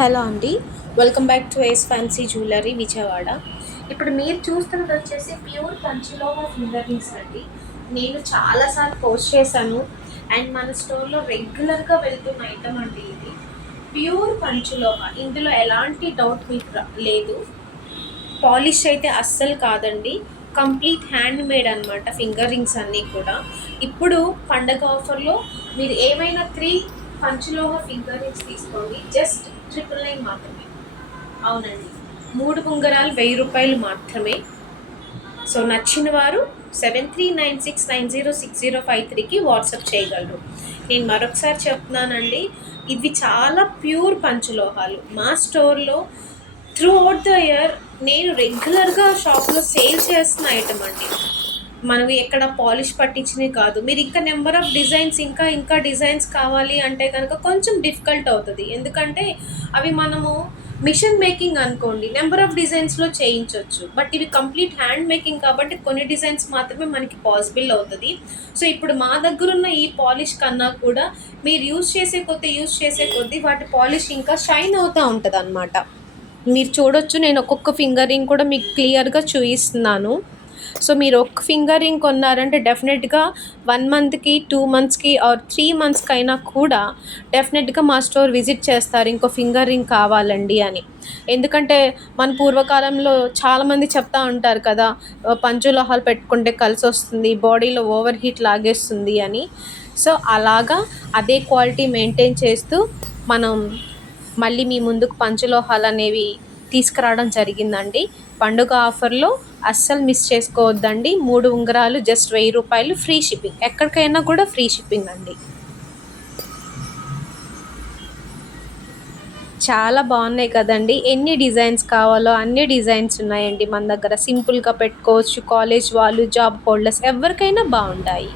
Hello అండి. Welcome back to S fancy jewellery Vijayawada. ఇప్పుడు మీరు చూస్తున్నది వచ్చేసి ప్యూర్ పంచలోహ ఫింగర్ రింగ్స్ అండి. నేను చాలాసార్లు పోస్ట్ చేశాను. అండ్ మన స్టోర్లో రెగ్యులర్గా వెళ్తున్న ఐటమ్ అండి ఇది. ప్యూర్ పంచలోహ. ఇందులో ఎలాంటి డౌట్ మీకు లేదు. పాలిష్ అయితే అస్సలు కాదండి. కంప్లీట్ హ్యాండ్ మేడ్ అనమాట ఫింగర్ రింగ్స్ అన్నీ కూడా. ఇప్పుడు పండగ ఆఫర్లో మీరు ఏమైనా త్రీ పంచులోహ ఫింగర్ రింగ్స్ తీసుకోండి. జస్ట్ ట్రిపుల్ నైన్ మాత్రమే. అవునండి. మూడు ఉంగరాలు వెయ్యి రూపాయలు మాత్రమే. సో నచ్చిన వారు seven three nine six nine zero six zero five త్రీకి వాట్సాప్ చేయగలరు. నేను మరొకసారి చెప్తున్నానండి. ఇవి చాలా ప్యూర్ పంచలోహాలు. మా స్టోర్లో త్రూ అవుట్ ద ఇయర్ నేను రెగ్యులర్గా షాప్లో సేల్ చేస్తున్న ఐటమ్ అండి. మనవి ఎక్కడ పాలిష్ పట్టించినవి కాదు. మీరు ఇంకా నెంబర్ ఆఫ్ డిజైన్స్ ఇంకా ఇంకా డిజైన్స్ కావాలి అంటే కనుక కొంచెం డిఫికల్ట్ అవుతుంది. ఎందుకంటే అవి మనము మిషన్ మేకింగ్ అనుకోండి నెంబర్ ఆఫ్ డిజైన్స్లో చేయించవచ్చు బట్ ఇవి కంప్లీట్ హ్యాండ్ మేకింగ్ కాబట్టి కొన్ని డిజైన్స్ మాత్రమే మనకి పాసిబుల్ అవుతుంది. సో ఇప్పుడు మా దగ్గర ఉన్న ఈ పాలిష్ కన్నా కూడా మీరు యూస్ చేసే కొద్దీ యూస్ చేసే కొద్దీ వాటి పాలిష్ ఇంకా షైన్ అవుతూ ఉంటుంది అనమాట మీరు చూడొచ్చు నేను ఒక్కొక్క ఫింగరింగ్ కూడా మీకు క్లియర్గా చూపిస్తున్నాను. సో మీరు ఒక్క ఫింగర్ రింగ్ కొన్నారంటే డెఫినెట్గా వన్ మంత్కి టూ మంత్స్కి ఆర్ త్రీ మంత్స్కి అయినా కూడా డెఫినెట్గా మా స్టోర్ విజిట్ చేస్తారు ఇంకో ఫింగర్ రింగ్ కావాలండి అని. ఎందుకంటే మన పూర్వకాలంలో చాలామంది చెప్తా ఉంటారు కదా పంచులోహాలు పెట్టుకుంటే కలిసి వస్తుంది బాడీలో ఓవర్ హీట్ లాగేస్తుంది అని. సో అలాగా అదే క్వాలిటీ మెయింటైన్ చేస్తూ మనం మళ్ళీ మీ ముందుకు పంచలోహాలు అనేవి తీసుకురావడం జరిగిందండి. పండుగ ఆఫర్లో అస్సలు మిస్ చేసుకోవద్దండి. మూడు ఉంగరాలు జస్ట్ వెయ్యి రూపాయలు ఫ్రీ షిప్పింగ్. ఎక్కడికైనా కూడా ఫ్రీ షిప్పింగ్ అండి. చాలా బాగున్నాయి కదండి. ఎన్ని డిజైన్స్ కావాలో అన్ని డిజైన్స్ ఉన్నాయండి మన దగ్గర. సింపుల్గా పెట్టుకోవచ్చు. కాలేజ్ వాళ్ళు జాబ్ హోల్డర్స్ ఎవరికైనా బాగుంటాయి.